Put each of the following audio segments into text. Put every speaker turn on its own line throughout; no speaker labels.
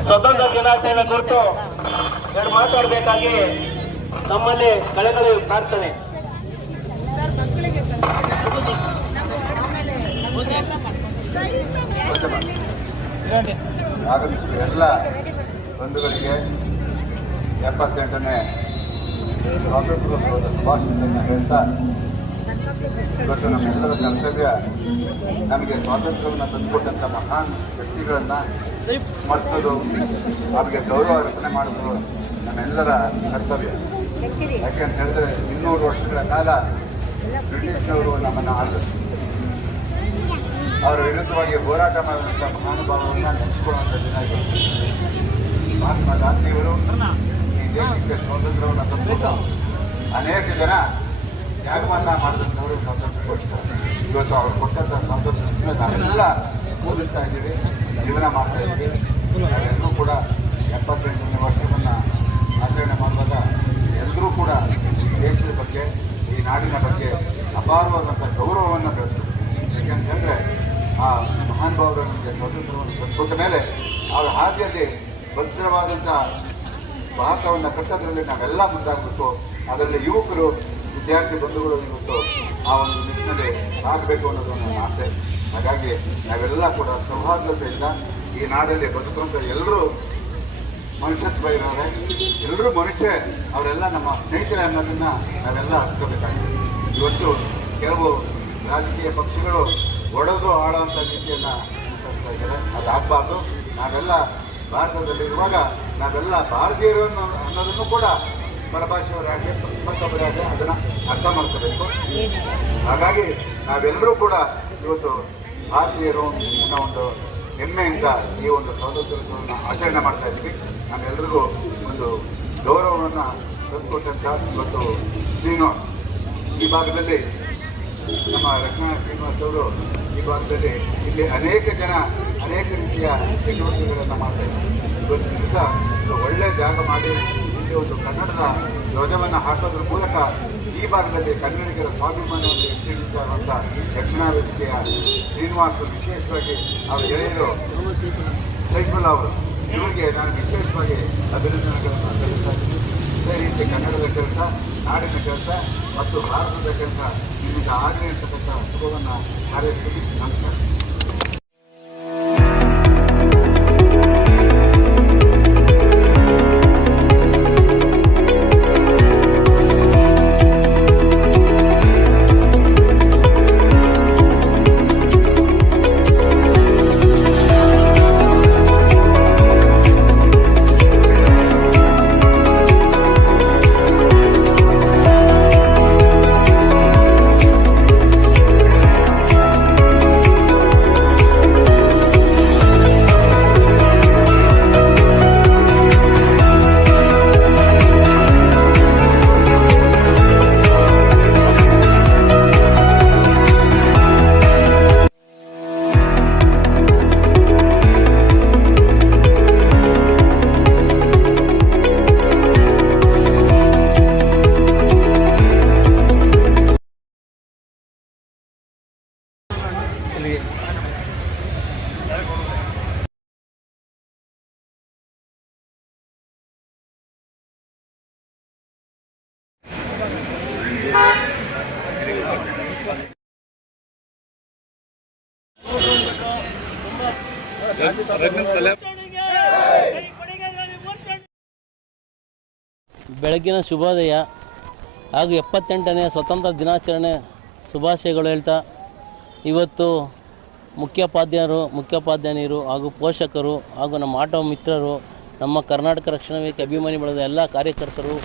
ಸ್ವತಂತ್ರ ದಿನಾಚರಣೆ ಕುರಿತು ಎರಡು ಮಾತಾಡಬೇಕಾಗಿ ನಮ್ಮಲ್ಲಿ ಕಳೆಗಳು ಪ್ರಾರ್ಥನೆ
ಆಗಮಿಸಿದ ಎಲ್ಲ ಬಂಧುಗಳಿಗೆ ಎಪ್ಪತ್ತೆಂಟನೇ ಸ್ವಾತಂತ್ರ್ಯೋತ್ಸವದ ಶುಭಾಶಯಗಳನ್ನು ಹೇಳ್ತಾ ಇವತ್ತು ನಮ್ಮೆಲ್ಲರ ಕರ್ತವ್ಯ ನಮಗೆ ಸ್ವಾತಂತ್ರ್ಯವನ್ನು ತಂದುಕೊಟ್ಟಂಥ ಮಹಾನ್ ವ್ಯಕ್ತಿಗಳನ್ನು ಸ್ಮರಿಸೋದು ಅವರಿಗೆ ಗೌರವ ಅರ್ಪಣೆ ಮಾಡೋದು ನಮ್ಮೆಲ್ಲರ ಕರ್ತವ್ಯ. ಯಾಕೆ ಅಂತ ಹೇಳಿದ್ರೆ ಇನ್ನೂರು ವರ್ಷಗಳ ಕಾಲ ಬ್ರಿಟಿಷ್ನವರು ನಮ್ಮನ್ನು ಆಳಿದ್ರು ಅವರ ವಿರುದ್ಧವಾಗಿ ಹೋರಾಟ ಮಾಡಿದಂಥ ಮಹಾನುಭಾವವನ್ನು ನೆನೆಸ್ಕೊಳ್ಳುವಂಥ ದಿನ ಮಹಾತ್ಮ ಗಾಂಧಿಯವರು ಈ ದೇಶಕ್ಕೆ ಸ್ವಾತಂತ್ರ್ಯವನ್ನು ತಂದು ಅನೇಕ ಜನ ತ್ಯಾಗವನ್ನ ಮಾಡಿದಂಥವರು ಸ್ವಾತಂತ್ರ್ಯ ಕೊಡ್ತಾರೆ ಇವತ್ತು ಅವ್ರು ಕೊಟ್ಟಂಥ ಸ್ವಾತಂತ್ರ್ಯ ನಾವೆಲ್ಲ ಓದುತ್ತಾ ಇದ್ದೀವಿ, ಜೀವನ ಮಾಡ್ತಾ ಇದ್ದೀವಿ. ನಾವೆಲ್ಲರೂ ಕೂಡ ಎಪ್ಪತ್ತೆಂಟನೇ ವರ್ಷವನ್ನು ಆಚರಣೆ ಮಾಡುವಾಗ ಎಲ್ಲರೂ ಕೂಡ ದೇಶದ ಬಗ್ಗೆ ನಾಡಿನ ಬಗ್ಗೆ ಅಪಾರವಾದಂಥ ಗೌರವವನ್ನು ಬೆಳೆಸ್ಕೊಡ್ತೀನಿ ಯಾಕೆಂತಂದರೆ ಆ ಮಹಾನುಭಾವರು ನಮಗೆ ಸ್ವಾತಂತ್ರ್ಯವನ್ನು ತಂದುಕೊಟ್ಟ ಮೇಲೆ ಅವರ ಹಾದಿಯಲ್ಲಿ ಭದ್ರವಾದಂಥ ಭಾರತವನ್ನು ಕಟ್ಟೋದ್ರಲ್ಲಿ ನಾವೆಲ್ಲ ಮುಂದಾಗಬೇಕು ಅದರಲ್ಲಿ ಯುವಕರು, ವಿದ್ಯಾರ್ಥಿ ಬಂಧುಗಳು ಇವತ್ತು ಆ ಒಂದು ನಿಟ್ಟಿನಲ್ಲಿ ಆಗಬೇಕು ಅನ್ನೋದು ನನ್ನ ಆಸೆ. ಹಾಗಾಗಿ ನಾವೆಲ್ಲ ಕೂಡ ಸೌಹಾರ್ದತೆಯಿಂದ ಈ ನಾಡಲ್ಲಿ ಬದುಕುವಂಥ ಎಲ್ಲರೂ ಮನುಷ್ಯತ್ವ ಇರೋರೆ. ಎಲ್ಲರೂ ಮನುಷ್ಯ ಅವರೆಲ್ಲ ನಮ್ಮ ಸ್ನೇಹಿತರೆ ಅನ್ನೋದನ್ನ ನಾವೆಲ್ಲ ಅರ್ಥಬೇಕಾಗಿದೆ ಇವತ್ತು ಕೆಲವು ರಾಜಕೀಯ ಪಕ್ಷಗಳು ಒಡೆದು ಅಂತ ರೀತಿಯನ್ನು ಅನುಸರಿಸ್ತಾ ಇದ್ದಾರೆ. ಅದಾಗಬಾರ್ದು. ನಾವೆಲ್ಲ ಭಾರತದಲ್ಲಿರುವಾಗ ನಾವೆಲ್ಲ ಭಾರತೀಯರು ಅನ್ನೋ ಅನ್ನೋದನ್ನು ಕೂಡ ಪರಭಾಷೆಯವರಾಗಿ ಮತ್ತೊಬ್ಬರಾಗಿ ಅದನ್ನು ಅರ್ಥ ಮಾಡ್ಕೋಬೇಕು. ಹಾಗಾಗಿ ನಾವೆಲ್ಲರೂ ಕೂಡ ಇವತ್ತು ಭಾರತೀಯರು ಅನ್ನೋ ಒಂದು ಹೆಮ್ಮೆಯಿಂದ ಈ ಒಂದು ಸ್ವಾತಂತ್ರ್ಯೋತ್ಸವವನ್ನು ಆಚರಣೆ ಮಾಡ್ತಾ ಇದ್ದೀವಿ. ನಮ್ಮೆಲ್ಲರಿಗೂ ಒಂದು ಗೌರವವನ್ನು ತಂದುಕೊಟ್ಟಂಥ ಇವತ್ತು ಶ್ರೀನಿವಾಸ್. ಈ ಭಾಗದಲ್ಲಿ ನಮ್ಮ ರಕ್ಷಣಾ ಶ್ರೀನಿವಾಸ್ ಅವರು ಈ ಭಾಗದಲ್ಲಿ ಇಲ್ಲಿ ಅನೇಕ ಜನ, ಅನೇಕ ರೀತಿಯ ಚಟುವಟಿಕೆಗಳನ್ನು ಮಾಡ್ತಾ ಇದ್ದಾರೆ. ಇವತ್ತು ದಿವಸ ಒಳ್ಳೆ ಜಾಗ ಮಾಡಿ ಇಲ್ಲಿ ಒಂದು ಕನ್ನಡದ ಧ್ವಜವನ್ನು ಹಾಕೋದ್ರ ಮೂಲಕ ಈ ಭಾಗದಲ್ಲಿ ಕನ್ನಡಿಗರ ಸ್ವಾಭಿಮಾನವನ್ನು ಎತ್ತಿ ಹಿಡಿತಾ ಇರುವಂಥ ರಕ್ಷಣಾ ವೇದಿಕೆಯ ಶ್ರೀನಿವಾಸ್ ವಿಶೇಷವಾಗಿ ಅವರ ಗೆಳೆಯರು ಸೈಫುಲ್ಲಾ ಅವರು, ಇವರಿಗೆ ನಾನು ವಿಶೇಷವಾಗಿ ಅಭಿನಂದನೆಗಳನ್ನು ಸಲ್ಲಿಸ್ತಾ ಇದ್ದೀನಿ. ಇದೇ ರೀತಿ ಕನ್ನಡದ ಕೆಲಸ, ನಾಡಿನ ಕೆಲಸ ಮತ್ತು ಭಾರತದ ಕೆಲಸ, ನಿಮಗೆ ಆಗಲಿ ಅಂತಕ್ಕಂಥ ಶುಭವನ್ನು ಹಾರೈಸ್ತೀನಿ. ನಮಸ್ಕಾರ.
ಬೆಳಗ್ಗಿನ ಶುಭೋದಯ
ಹಾಗೂ ಎಪ್ಪತ್ತೆಂಟನೇ ಸ್ವತಂತ್ರ ದಿನಾಚರಣೆ ಶುಭಾಶಯಗಳು ಹೇಳ್ತಾ ಇವತ್ತು ಮುಖ್ಯೋಪಾಧ್ಯಾಯರು ಮುಖ್ಯೋಪಾಧ್ಯಾಯರು ಹಾಗೂ ಪೋಷಕರು ಹಾಗೂ ನಮ್ಮ ಆಟೋ ಮಿತ್ರರು ನಮ್ಮ ಕರ್ನಾಟಕ ರಕ್ಷಣಾ ವೇದಿಕೆ ಅಭಿಮಾನಿ ಬಳದ ಎಲ್ಲ ಕಾರ್ಯಕರ್ತರು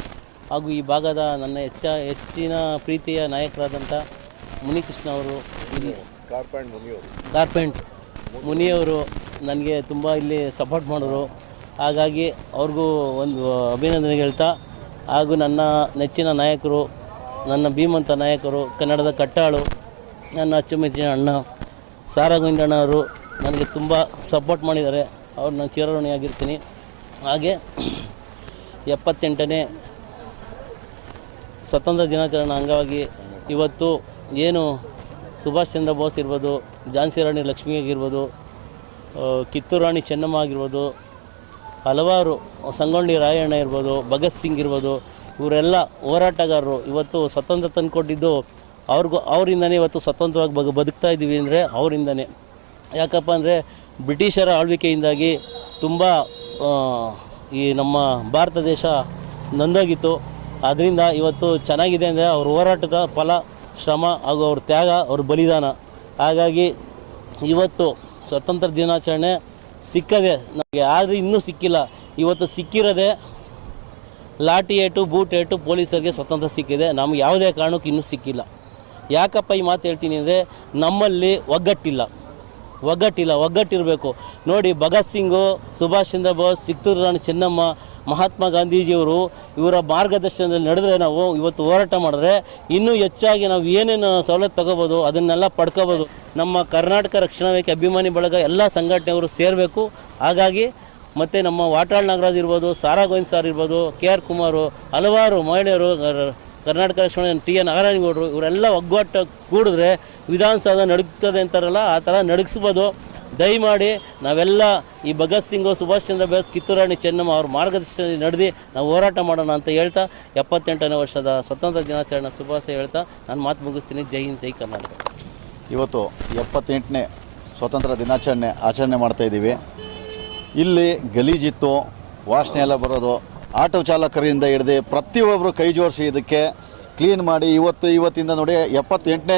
ಹಾಗೂ ಈ ಭಾಗದ ನನ್ನ ಹೆಚ್ಚ ಹೆಚ್ಚಿನ ಪ್ರೀತಿಯ ನಾಯಕರಾದಂಥ ಮುನಿಕೃಷ್ಣ ಅವರು ಇಲ್ಲಿ ಕಾರ್ಪೆಂಟ್ ಮುನಿಯವರು. ನನಗೆ ತುಂಬ ಇಲ್ಲಿ ಸಪೋರ್ಟ್ ಮಾಡೋರು ಹಾಗಾಗಿ ಅವ್ರಿಗೂ ಒಂದು ಅಭಿನಂದನೆ ಹೇಳ್ತಾ ಹಾಗೂ ನನ್ನ ನೆಚ್ಚಿನ ನಾಯಕರು ನನ್ನ ಭೀಮಂತ ನಾಯಕರು ಕನ್ನಡದ ಕಟ್ಟಾಳು ನನ್ನ ಅಚ್ಚುಮೆಚ್ಚಿನ ಅಣ್ಣ ಸಾರಾ ಅವರು ನನಗೆ ತುಂಬ ಸಪೋರ್ಟ್ ಮಾಡಿದ್ದಾರೆ. ಅವ್ರು ನಾನು ಚಿರಋಣಿಯಾಗಿರ್ತೀನಿ. ಹಾಗೆ ಎಪ್ಪತ್ತೆಂಟನೇ ಸ್ವತಂತ್ರ ದಿನಾಚರಣೆ ಅಂಗವಾಗಿ ಇವತ್ತು ಏನು ಸುಭಾಷ್ ಚಂದ್ರ ಬೋಸ್ ಇರ್ಬೋದು, ಝಾನ್ಸಿ ರಾಣಿ ಲಕ್ಷ್ಮಿ ಆಗಿರ್ಬೋದು ಕಿತ್ತೂರು ರಾಣಿ ಚೆನ್ನಮ್ಮ ಆಗಿರ್ಬೋದು, ಹಲವಾರು ಸಂಗೊಳ್ಳಿ ರಾಯಣ್ಣ ಇರ್ಬೋದು, ಭಗತ್ ಸಿಂಗ್ ಇರ್ಬೋದು, ಇವರೆಲ್ಲ ಹೋರಾಟಗಾರರು. ಇವತ್ತು ಸ್ವತಂತ್ರ ತಂದುಕೊಟ್ಟಿದ್ದು ಅವ್ರಿಗೂ ಅವರಿಂದನೇ ಇವತ್ತು ಸ್ವತಂತ್ರವಾಗಿ ಬಗ, ಬದುಕ್ತಾ ಇದ್ದೀವಿ ಅಂದರೆ ಅವರಿಂದನೇ. ಯಾಕಪ್ಪ ಅಂದರೆ ಬ್ರಿಟಿಷರ ಆಳ್ವಿಕೆಯಿಂದಾಗಿ ತುಂಬ ಈ ನಮ್ಮ ಭಾರತ ದೇಶ ನೊಂದೋಗಿತ್ತು. ಅದರಿಂದ ಇವತ್ತು ಚೆನ್ನಾಗಿದೆ ಅಂದರೆ ಅವ್ರ ಹೋರಾಟದ ಫಲ, ಶ್ರಮ ಹಾಗೂ ಅವ್ರ ತ್ಯಾಗ, ಅವ್ರ ಬಲಿದಾನ. ಹಾಗಾಗಿ ಇವತ್ತು ಸ್ವತಂತ್ರ ದಿನಾಚರಣೆ ಸಿಕ್ಕದೆ ನಮಗೆ, ಆದರೆ ಇನ್ನೂ ಸಿಕ್ಕಿಲ್ಲ. ಇವತ್ತು ಸಿಕ್ಕಿರೋದೇ ಲಾಠಿ ಏಟು, ಬೂಟ್ ಏಟು ಪೊಲೀಸರಿಗೆ ಸ್ವತಂತ್ರ ಸಿಕ್ಕಿದೆ. ನಮ್ಗೆ ಯಾವುದೇ ಕಾರಣಕ್ಕೂ ಇನ್ನೂ ಸಿಕ್ಕಿಲ್ಲ. ಯಾಕಪ್ಪ ಈ ಮಾತು ಹೇಳ್ತೀನಿ ಅಂದರೆ ನಮ್ಮಲ್ಲಿ ಒಗ್ಗಟ್ಟಿಲ್ಲ. ಒಗ್ಗಟ್ಟಿಲ್ಲ, ಒಗ್ಗಟ್ಟಿರಬೇಕು. ನೋಡಿ, ಭಗತ್ ಸಿಂಗು, ಸುಭಾಷ್ ಚಂದ್ರ ಬೋಸ್ ಕಿತ್ತೂರು ರಾಣಿ ಚೆನ್ನಮ್ಮ, ಮಹಾತ್ಮ ಗಾಂಧೀಜಿಯವರು ಇವರ ಮಾರ್ಗದರ್ಶನದಲ್ಲಿ ನಡೆದ್ರೆ ನಾವು ಇವತ್ತು ಹೋರಾಟ ಮಾಡಿದ್ರೆ ಇನ್ನೂ ಹೆಚ್ಚಾಗಿ ನಾವು ಏನೇನು ಸವಲತ್ತು ತಗೋಬೋದು, ಅದನ್ನೆಲ್ಲ ಪಡ್ಕೋಬೋದು. ನಮ್ಮ ಕರ್ನಾಟಕ ರಕ್ಷಣಾ ವೇದಿಕೆ ಅಭಿಮಾನಿ ಬಳಗ ಎಲ್ಲ ಸಂಘಟನೆಯವರು ಸೇರಬೇಕು. ಹಾಗಾಗಿ ಮತ್ತು ನಮ್ಮ ವಾಟಾಳ್ ನಾಗರಾಜ್ ಇರ್ಬೋದು, ಸಾರಾ ಗೋವಿಂದ್ ಸರ್ ಇರ್ಬೋದು, ಕೆ ಆರ್ ಕುಮಾರು, ಹಲವಾರು ಮಹಿಳೆಯರು ಕರ್ನಾಟಕ ರಕ್ಷಣೆ ಟಿ ಎನ್ ನಾರಾಯಣಗೌಡರು ಇವರೆಲ್ಲ ಒಗ್ಗಟ್ಟು ಕೂಡಿದ್ರೆ ವಿಧಾನಸೌಧ ನಡುಗ್ತದೆ ಅಂತಾರಲ್ಲ, ಆ ಥರ ನಡುಗಿಸ್ಬೋದು. ದಯಮಾಡಿ ನಾವೆಲ್ಲ ಈ ಭಗತ್ ಸಿಂಗು, ಸುಭಾಷ್ ಚಂದ್ರ ಬೋಸ್ ಕಿತ್ತೂರಾಣಿ ಚೆನ್ನಮ್ಮ ಅವ್ರ ಮಾರ್ಗದರ್ಶನದಲ್ಲಿ ನಡೆದು ನಾವು ಹೋರಾಟ ಮಾಡೋಣ ಅಂತ ಹೇಳ್ತಾ, ಎಪ್ಪತ್ತೆಂಟನೇ ವರ್ಷದ ಸ್ವತಂತ್ರ ದಿನಾಚರಣೆ ಶುಭಾಶಯ ಹೇಳ್ತಾ, ನಾನು ಮಾತು ಮುಗಿಸ್ತೀನಿ. ಜೈ ಹಿಂದ್, ಜೈ ಕರ್ನಾಟಕ.
ಇವತ್ತು ಎಪ್ಪತ್ತೆಂಟನೇ ಸ್ವತಂತ್ರ ದಿನಾಚರಣೆ ಆಚರಣೆ ಮಾಡ್ತಾಯಿದ್ದೀವಿ ಇಲ್ಲಿ ಗಲೀಜಿತ್ತು, ವಾಸನೆ ಎಲ್ಲ ಬರೋದು ಆಟೋ ಚಾಲಕರಿಂದ ಹಿಡಿದು ಪ್ರತಿಯೊಬ್ಬರು ಕೈ ಜೋಡಿಸಿ ಇದಕ್ಕೆ ಕ್ಲೀನ್ ಮಾಡಿ ಇವತ್ತು ಇವತ್ತಿಂದ ನೋಡಿ ಎಪ್ಪತ್ತೆಂಟನೇ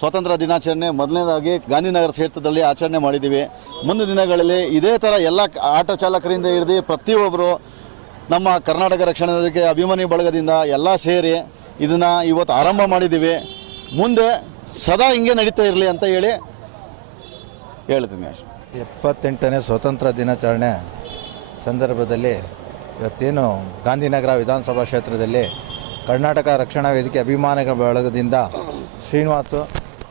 ಸ್ವಾತಂತ್ರ್ಯ ದಿನಾಚರಣೆ, ಮೊದಲನೇದಾಗಿ ಗಾಂಧಿನಗರ ಕ್ಷೇತ್ರದಲ್ಲಿ ಆಚರಣೆ ಮಾಡಿದ್ದೀವಿ. ಮುಂದಿನ ದಿನಗಳಲ್ಲಿ ಇದೇ ಥರ ಎಲ್ಲ ಆಟೋ ಚಾಲಕರಿಂದ ಹಿಡಿದು ಪ್ರತಿಯೊಬ್ಬರು ನಮ್ಮ ಕರ್ನಾಟಕ ರಕ್ಷಣೆ ಅಭಿಮಾನಿ ಬಳಗದಿಂದ ಎಲ್ಲ ಸೇರಿ ಇದನ್ನು ಇವತ್ತು ಆರಂಭ ಮಾಡಿದ್ದೀವಿ. ಮುಂದೆ ಸದಾ ಹಿಂಗೆ ನಡೀತಾ ಇರಲಿ ಅಂತ ಹೇಳಿ ಹೇಳ್ತೀನಿ.
ಎಪ್ಪತ್ತೆಂಟನೇ ಸ್ವಾತಂತ್ರ್ಯ ದಿನಾಚರಣೆ ಸಂದರ್ಭದಲ್ಲಿ ಇವತ್ತೇನು ಗಾಂಧಿನಗರ ವಿಧಾನಸಭಾ ಕ್ಷೇತ್ರದಲ್ಲಿ ಕರ್ನಾಟಕ ರಕ್ಷಣಾ ವೇದಿಕೆ ಅಭಿಮಾನಿಗಳ ಬಳಗದಿಂದ ಶ್ರೀನಿವಾಸ್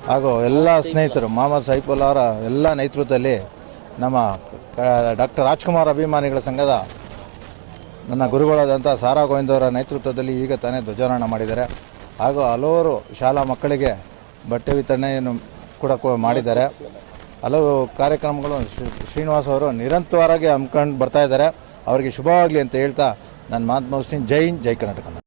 ಹಾಗೂ ಎಲ್ಲ ಸ್ನೇಹಿತರು ಮೊಹಮ್ಮದ್ ಸೈಫುಲ್ ಅವರ ಎಲ್ಲ ನೇತೃತ್ವದಲ್ಲಿ ನಮ್ಮ ಡಾಕ್ಟರ್ ರಾಜ್ಕುಮಾರ್ ಅಭಿಮಾನಿಗಳ ಸಂಘದ ನನ್ನ ಗುರುಗಳಾದಂಥ ಸಾರಾ ಗೋವಿಂದವರ ನೇತೃತ್ವದಲ್ಲಿ ಈಗ ತಾನೇ ಧ್ವಜಾರೋಹಣ ಮಾಡಿದ್ದಾರೆ. ಹಾಗೂ ಹಲವಾರು ಶಾಲಾ ಮಕ್ಕಳಿಗೆ ಬಟ್ಟೆ ವಿತರಣೆಯನ್ನು ಕೂಡ ಮಾಡಿದ್ದಾರೆ. ಹಲವು ಕಾರ್ಯಕ್ರಮಗಳು ಶ್ರೀ- ಶ್ರೀನಿವಾಸ್ ಅವರು ನಿರಂತರವಾಗಿ ಹಮ್ಮಿಕೊಂಡು ಬರ್ತಾ ಇದ್ದಾರೆ. ಅವರಿಗೆ ಶುಭವಾಗಲಿ ಅಂತ ಹೇಳ್ತಾ ನಾನು ಮಾತು ಮುಗಿಸ್ತೀನಿ. ಜೈ ಹಿಂದ್, ಜೈ ಕರ್ನಾಟಕ